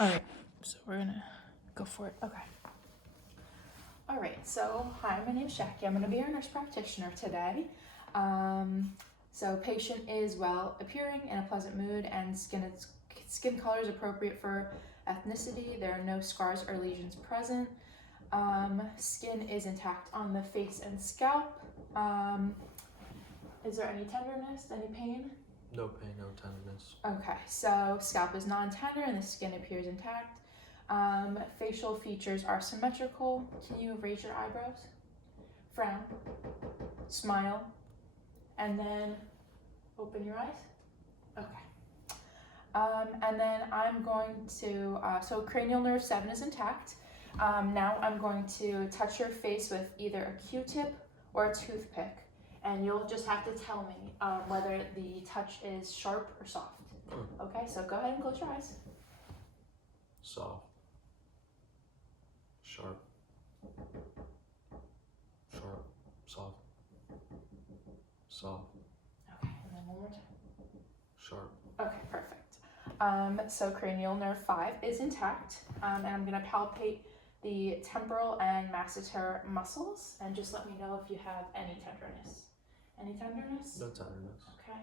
All right, so we're gonna go for it. Okay. All right, so hi, my name's Jackie. I'm gonna be your nurse practitioner today. So patient is well appearing, in a pleasant mood, and skin color is appropriate for ethnicity. There are no scars or lesions present. Skin is intact on the face and scalp. Is there any tenderness, any pain? No pain, no tenderness. Okay, so scalp is non-tender and the skin appears intact. Facial features are symmetrical. Can you raise your eyebrows? Frown. Smile. And then open your eyes. Okay. And then I'm going to, so cranial nerve 7 is intact. Now I'm going to touch your face with either a Q-tip or a toothpick. And you'll just have to tell me whether the touch is sharp or soft. Okay, so go ahead and close your eyes. Soft. Sharp. Sharp. Soft. Soft. Okay, and then one more time. Sharp. Okay, perfect. So cranial nerve 5 is intact, and I'm gonna palpate the temporal and masseter muscles, and just let me know if you have any tenderness. Any tenderness? No tenderness. Okay.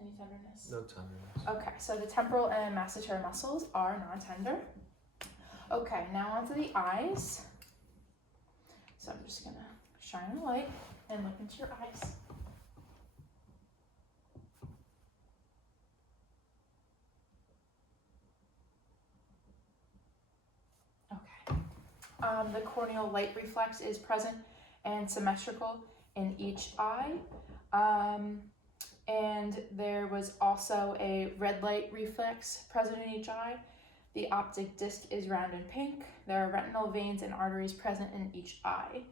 Any tenderness? No tenderness. Okay, so the temporal and masseter muscles are non-tender. Okay, now onto the eyes. So I'm just gonna shine a light and look into your eyes. Okay. The corneal light reflex is present and symmetrical in each eye. And there was also a red light reflex present in each eye. The optic disc is round and pink. There are retinal veins and arteries present in each eye.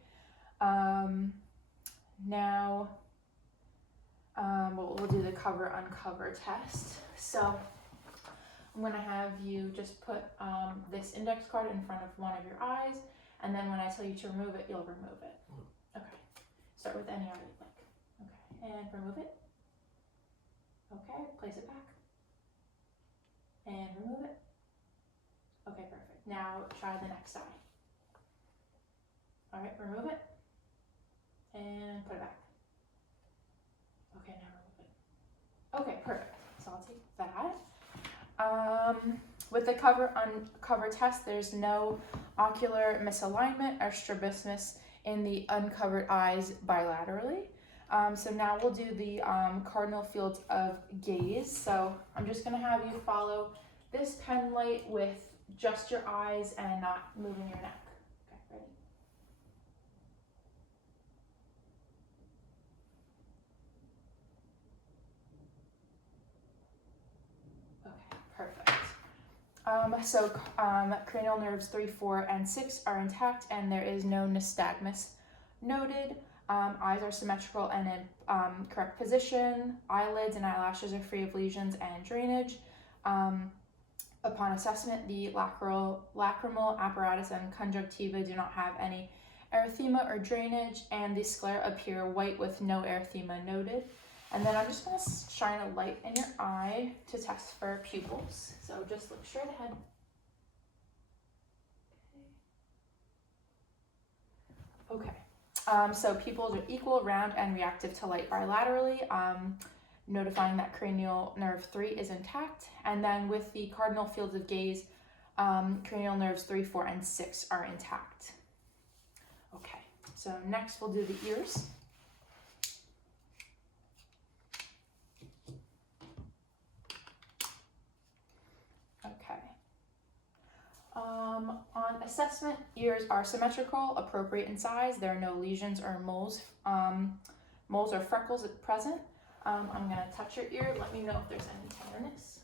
Now, we'll do the cover-uncover test. So I'm gonna have you just put this index card in front of one of your eyes, and then when I tell you to remove it, you'll remove it. Okay, start with any eye you'd like. Okay, and remove it. Okay, place it back. And remove it. Okay, perfect. Now try the next eye. All right, remove it. And put it back. Okay, now remove it. Okay, perfect. So I'll take that. With the cover test, there's no ocular misalignment or strabismus in the uncovered eyes bilaterally. So now we'll do the cardinal fields of gaze. So I'm just gonna have you follow this pen light with just your eyes and not moving your neck. Okay, ready? Okay, perfect. So cranial nerves 3, 4, and 6 are intact, and there is no nystagmus noted. Eyes are symmetrical and in correct position. Eyelids and eyelashes are free of lesions and drainage. Upon assessment, the lacrimal apparatus and conjunctiva do not have any erythema or drainage, and the sclera appear white with no erythema noted. And then I'm just going to shine a light in your eye to test for pupils. So just look straight ahead. Okay. So pupils are equal, round, and reactive to light bilaterally, notifying that cranial nerve 3 is intact. And then with the cardinal fields of gaze, cranial nerves 3, 4, and 6 are intact. Okay, so next we'll do the ears. Okay. On assessment, ears are symmetrical, appropriate in size. There are no lesions or moles or freckles present. I'm gonna touch your ear. Let me know if there's any tenderness.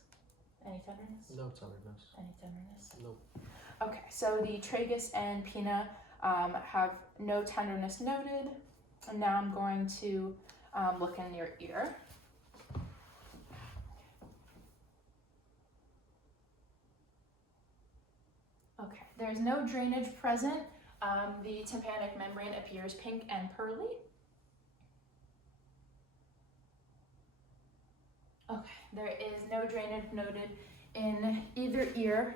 Any tenderness? No tenderness. Any tenderness? Nope. Okay, so the tragus and pinna have no tenderness noted. And now I'm going to look in your ear. Okay, there's no drainage present. The tympanic membrane appears pink and pearly. Okay, there is no drainage noted in either ear.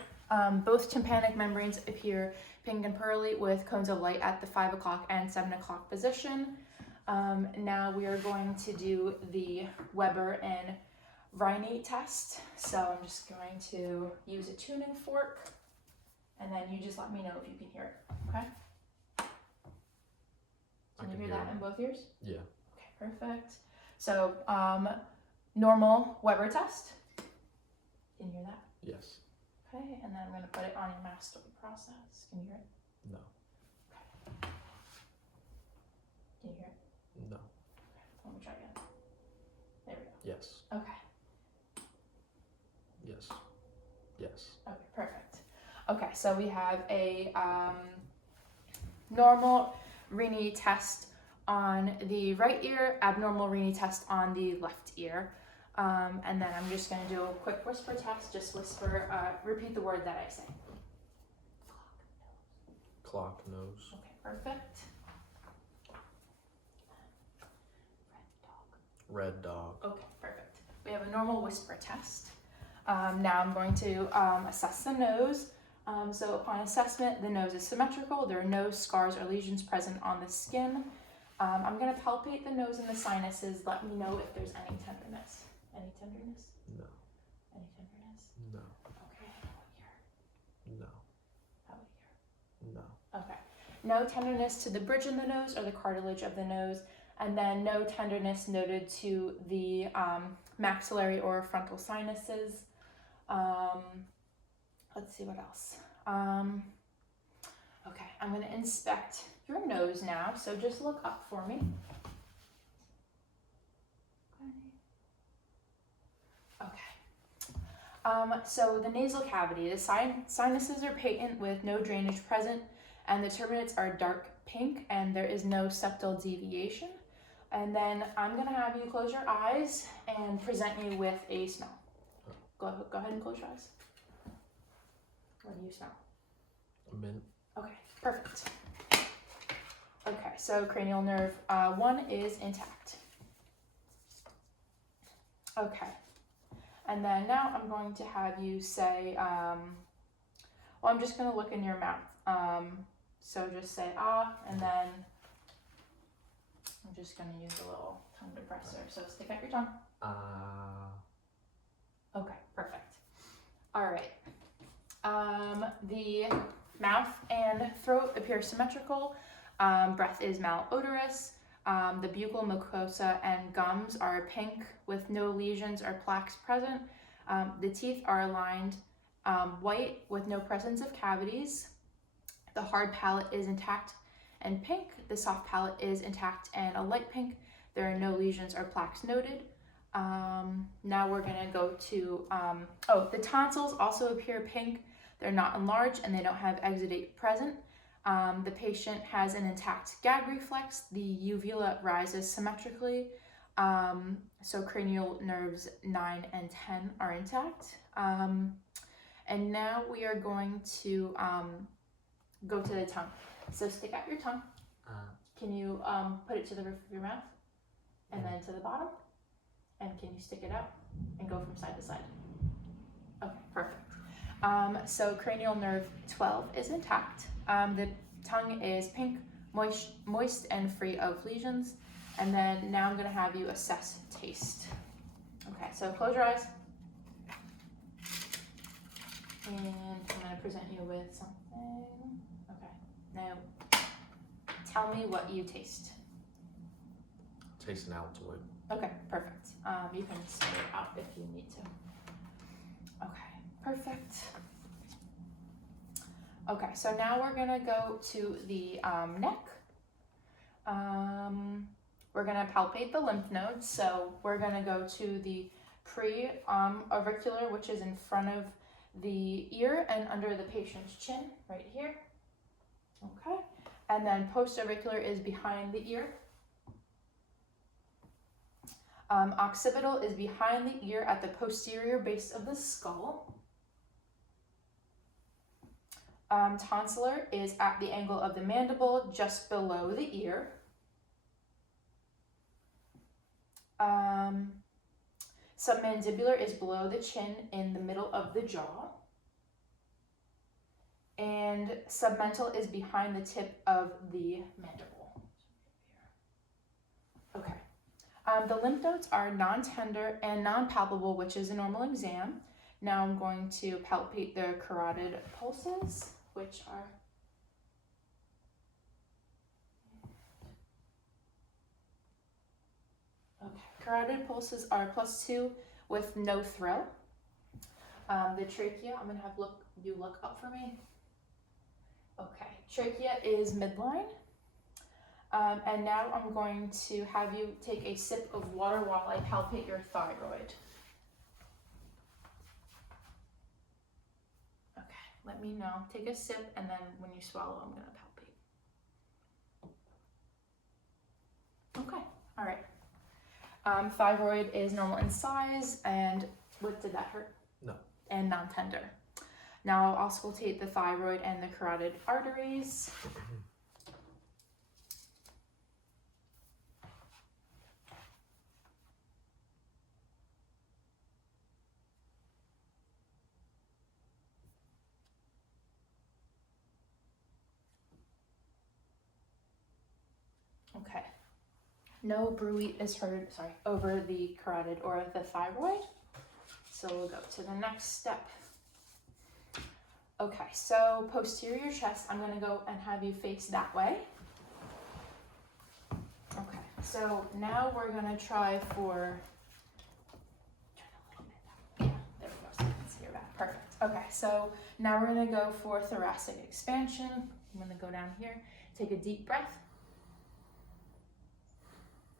Both tympanic membranes appear pink and pearly with cones of light at the 5 o'clock and 7 o'clock position. Now we are going to do the Weber and Reinate test. So I'm just going to use a tuning fork, and then you just let me know if you can hear it, okay? Can you hear that in both ears? Yeah. Okay, perfect. So, normal Weber test. Can you hear that? Yes. Okay, and then I'm going to put it on your mastoid process. Can you hear it? No. Okay. Can you hear it? No. Okay, let me try again. There we go. Yes. Okay. Yes. Yes. Okay, perfect. Okay, so we have a normal Rini test on the right ear, abnormal Rini test on the left ear. And then I'm just going to do a quick whisper test. Just whisper, repeat the word that I say. Clock nose. Okay, perfect. Red dog. Okay, perfect. We have a normal whisper test. Now I'm going to assess the nose. So upon assessment, the nose is symmetrical. There are no scars or lesions present on the skin. I'm going to palpate the nose and the sinuses. Let me know if there's any tenderness. Any tenderness? No. Any tenderness? No. Okay, how about here? No. How about here? No. Okay. No tenderness to the bridge of the nose or the cartilage of the nose, and then no tenderness noted to the maxillary or frontal sinuses. Let's see what else. Okay, I'm going to inspect your nose now, so just look up for me. Okay. So the nasal cavity, the sinuses are patent with no drainage present, and the turbinates are dark pink, and there is no septal deviation. And then I'm going to have you close your eyes and present you with a smell. Go ahead and close your eyes. What do you smell? Mint. Okay, perfect. Okay, so cranial nerve 1 is intact. Okay, and then now I'm going to have you say, well, I'm just going to look in your mouth. So just say ah, and then I'm just going to use a little tongue depressor. So stick out your tongue. Okay, perfect. All right. The mouth and throat appear symmetrical. Breath is malodorous. The buccal mucosa and gums are pink with no lesions or plaques present. The teeth are aligned white with no presence of cavities. The hard palate is intact and pink. The soft palate is intact and a light pink. There are no lesions or plaques noted. Now we're going to go to, the tonsils also appear pink. They're not enlarged and they don't have exudate present. The patient has an intact gag reflex. The uvula rises symmetrically. So cranial nerves 9 and 10 are intact. And now we are going to go to the tongue. So stick out your tongue. Can you put it to the roof of your mouth? And then to the bottom? And can you stick it out and go from side to side? Okay, perfect. So cranial nerve 12 is intact. The tongue is pink, moist and free of lesions. And then now I'm going to have you assess taste. Okay, so close your eyes. And I'm going to present you with something. Okay, now tell me what you taste. Taste an Altoid. Okay, perfect. You can spit it out if you need to. Okay, perfect. Okay, so now we're gonna go to the neck. We're gonna palpate the lymph nodes. So we're gonna go to the pre-auricular, which is in front of the ear and under the patient's chin, right here. Okay, and then post-auricular is behind the ear. Occipital is behind the ear at the posterior base of the skull. Tonsillar is at the angle of the mandible just below the ear. Submandibular is below the chin in the middle of the jaw. and submental is behind the tip of the mandible. Okay. The lymph nodes are non-tender and non-palpable, which is a normal exam. Now I'm going to palpate the carotid pulses, which are carotid pulses are +2 with no thrill. The trachea, I'm gonna have you look up for me. Okay, trachea is midline. And now I'm going to have you take a sip of water while I palpate your thyroid. Okay, let me know. Take a sip, and then when you swallow, I'm gonna palpate. Okay, all right. Thyroid is normal in size, and what did that hurt? No. And non-tender. Now I'll auscultate the thyroid and the carotid arteries. Okay. No bruit is heard, over the carotid or the thyroid. So we'll go to the next step. Okay, so posterior chest, I'm gonna go and have you face that way. Okay, so now we're gonna try for, yeah, there we go, so you can see your back, perfect. Okay, so now we're gonna go for thoracic expansion. I'm gonna go down here, take a deep breath.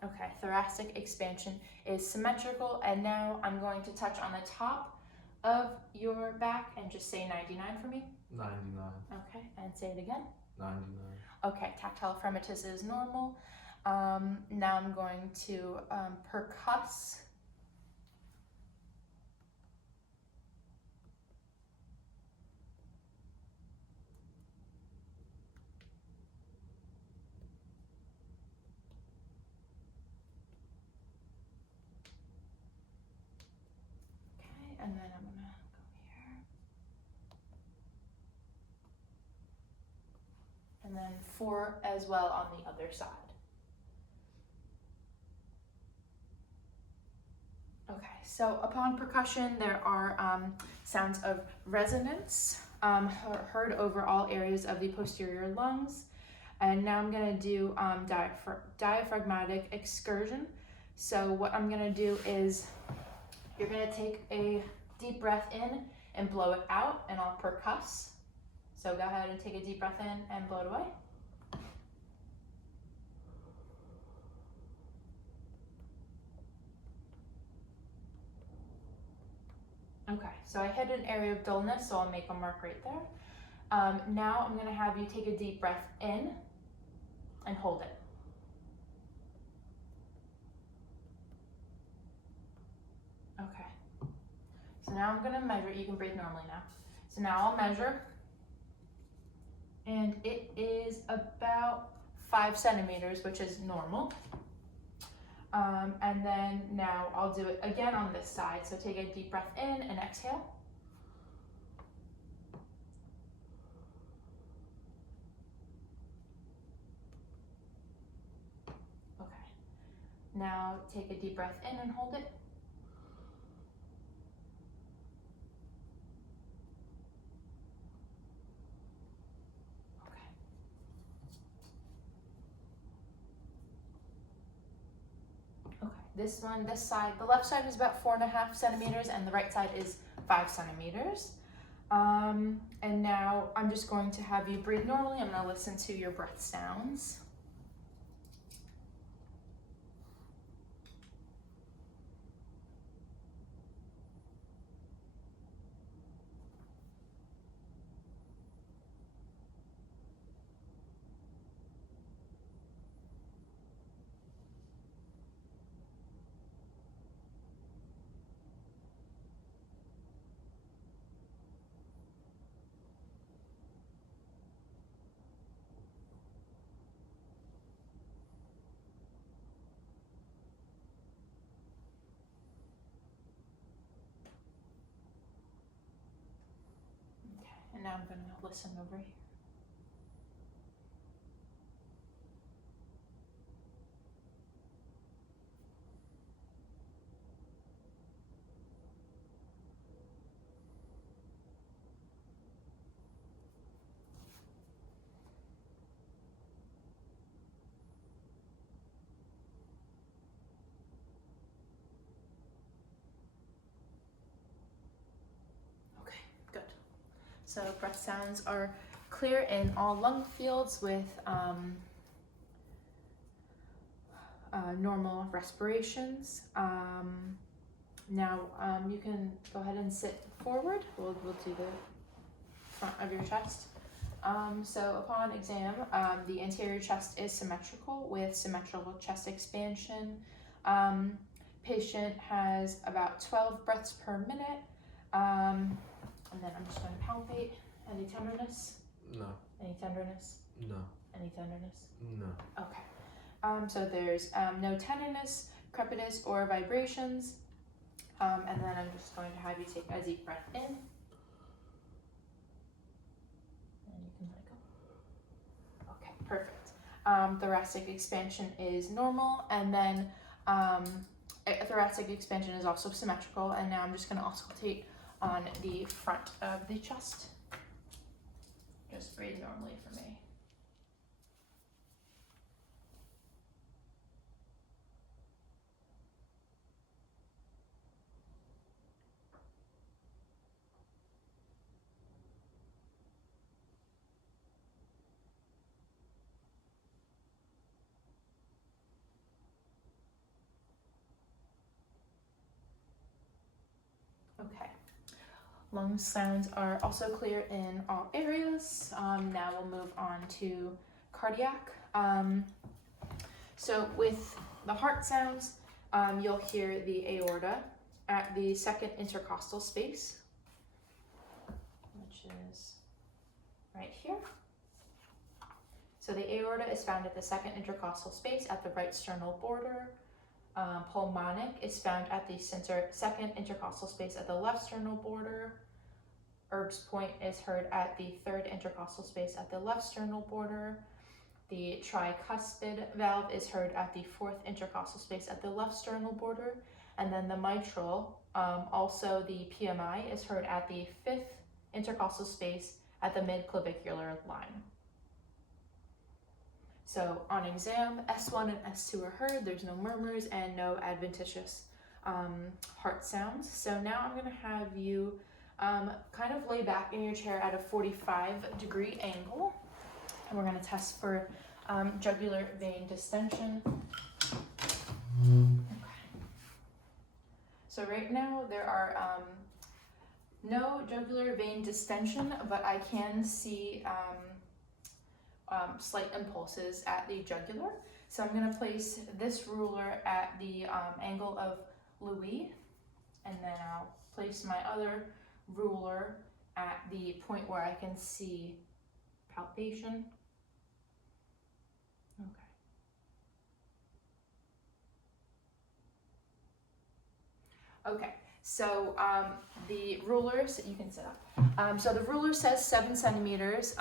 Okay, thoracic expansion is symmetrical, and now I'm going to touch on the top of your back and just say 99 for me. 99. Okay, and say it again. 99. Okay, tactile fremitus is normal. Now I'm going to percuss. And then I'm gonna go here. And then 4 as well on the other side. Okay, so upon percussion, there are sounds of resonance heard over all areas of the posterior lungs. And now I'm gonna do diaphragmatic excursion. So what I'm gonna do is, you're gonna take a deep breath in and blow it out, and I'll percuss. So go ahead and take a deep breath in and blow it away. Okay, so I hit an area of dullness, so I'll make a mark right there. Now I'm gonna have you take a deep breath in and hold it. Okay. So now I'm gonna measure, you can breathe normally now. So now I'll measure, and it is about 5 centimeters, which is normal. And then now I'll do it again on this side. So take a deep breath in and exhale. Okay. Now take a deep breath in and hold it. This side, the left side is about 4.5 centimeters and the right side is 5 centimeters. And now I'm just going to have you breathe normally. I'm gonna listen to your breath sounds. And now I'm going to listen over here. So breath sounds are clear in all lung fields with normal respirations. Now you can go ahead and sit forward. We'll do the front of your chest. So upon exam, the anterior chest is symmetrical with symmetrical chest expansion. Patient has about 12 breaths per minute. And then I'm just going to palpate. Any tenderness? No. Any tenderness? No. Any tenderness? No. Okay. So there's no tenderness, crepitus, or vibrations. And then I'm just going to have you take a deep breath in. And you can let go. Okay, perfect. Thoracic expansion is normal, and then thoracic expansion is also symmetrical. And now I'm just going to auscultate on the front of the chest. Just breathe normally for me. Okay. Lung sounds are also clear in all areas. Now we'll move on to cardiac. So with the heart sounds, you'll hear the aorta at the second intercostal space, which is right here. So the aorta is found at the second intercostal space at the right sternal border. Pulmonic is found at the second intercostal space at the left sternal border. Erb's point is heard at the third intercostal space at the left sternal border. The tricuspid valve is heard at the fourth intercostal space at the left sternal border. And then the mitral, also the PMI, is heard at the fifth intercostal space at the mid-clavicular line. So on exam, S1 and S2 are heard. There's no murmurs and no adventitious heart sounds. So now I'm going to have you kind of lay back in your chair at a 45-degree angle. And we're going to test for jugular vein distension. Okay. So right now there are no jugular vein distension, but I can see slight impulses at the jugular. So I'm going to place this ruler at the angle of Louis, and then I'll place my other ruler at the point where I can see palpation. Okay, so the rulers, you can sit up. So the ruler says 7 centimeters.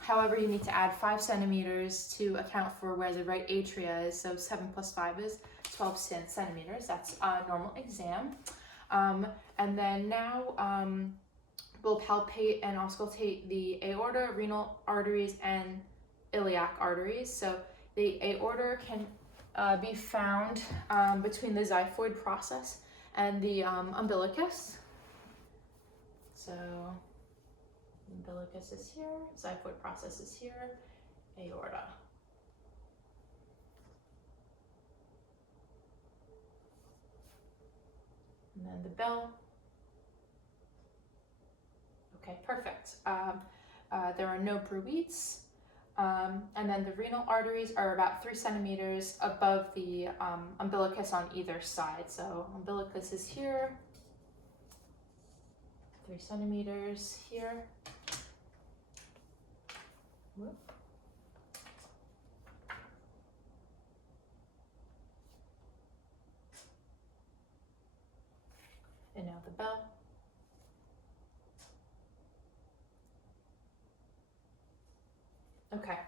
However, you need to add 5 centimeters to account for where the right atria is. So 7 plus 5 is 12 centimeters. That's a normal exam. And then now we'll palpate and auscultate the aorta, renal arteries, and iliac arteries. So the aorta can be found between the xiphoid process and the umbilicus. So umbilicus is here, xiphoid process is here, aorta. And then the bell. Okay, perfect. There are no bruits. And then the renal arteries are about 3 centimeters above the umbilicus on either side. So umbilicus is here, 3 centimeters here. Whoop. And now the bell. Okay,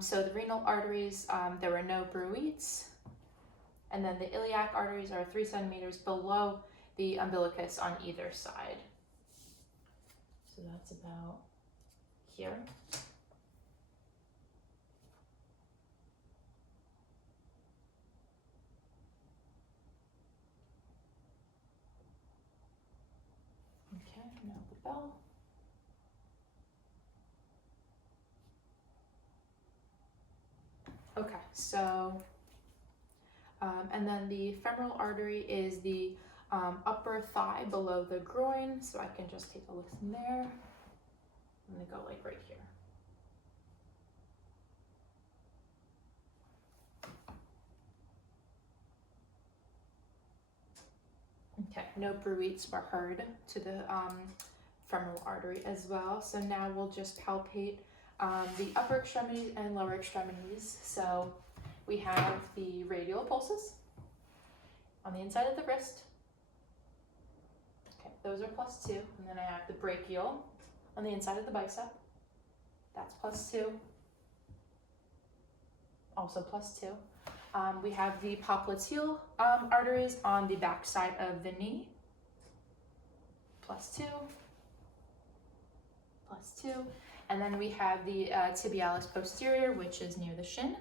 so the renal arteries, there were no bruits, and then the iliac arteries are 3 centimeters below the umbilicus on either side. So that's about here. Okay, now the bell. so, and then the femoral artery is the upper thigh below the groin, so I can just take a listen there. I'm gonna go like right here. Okay, no bruits were heard to the femoral artery as well. So now we'll just palpate the upper extremities and lower extremities. So we have the radial pulses on the inside of the wrist. Okay, those are +2. And then I have the brachial on the inside of the bicep. That's +2. Also +2. We have the popliteal arteries on the back side of the knee. +2. +2. And then we have the tibialis posterior, which is near the shin.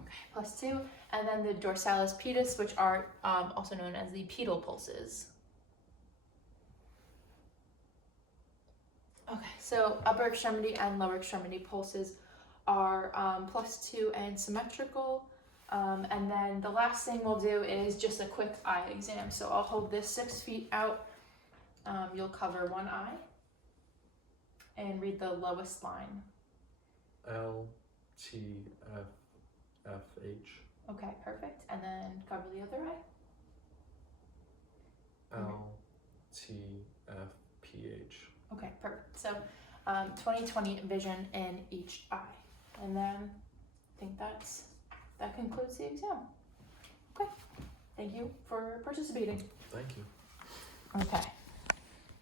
Okay, +2. And then the dorsalis pedis, which are also known as the pedal pulses. Okay, so upper extremity and lower extremity pulses are +2 and symmetrical. And then the last thing we'll do is just a quick eye exam. So I'll hold this 6 feet out. You'll cover one eye and read the lowest line. L T F F H. Okay, perfect. And then cover the other eye. L T F P H. Okay, perfect. So 20/20 vision in each eye. And then I think that concludes the exam. Okay, thank you for participating. Thank you. Okay.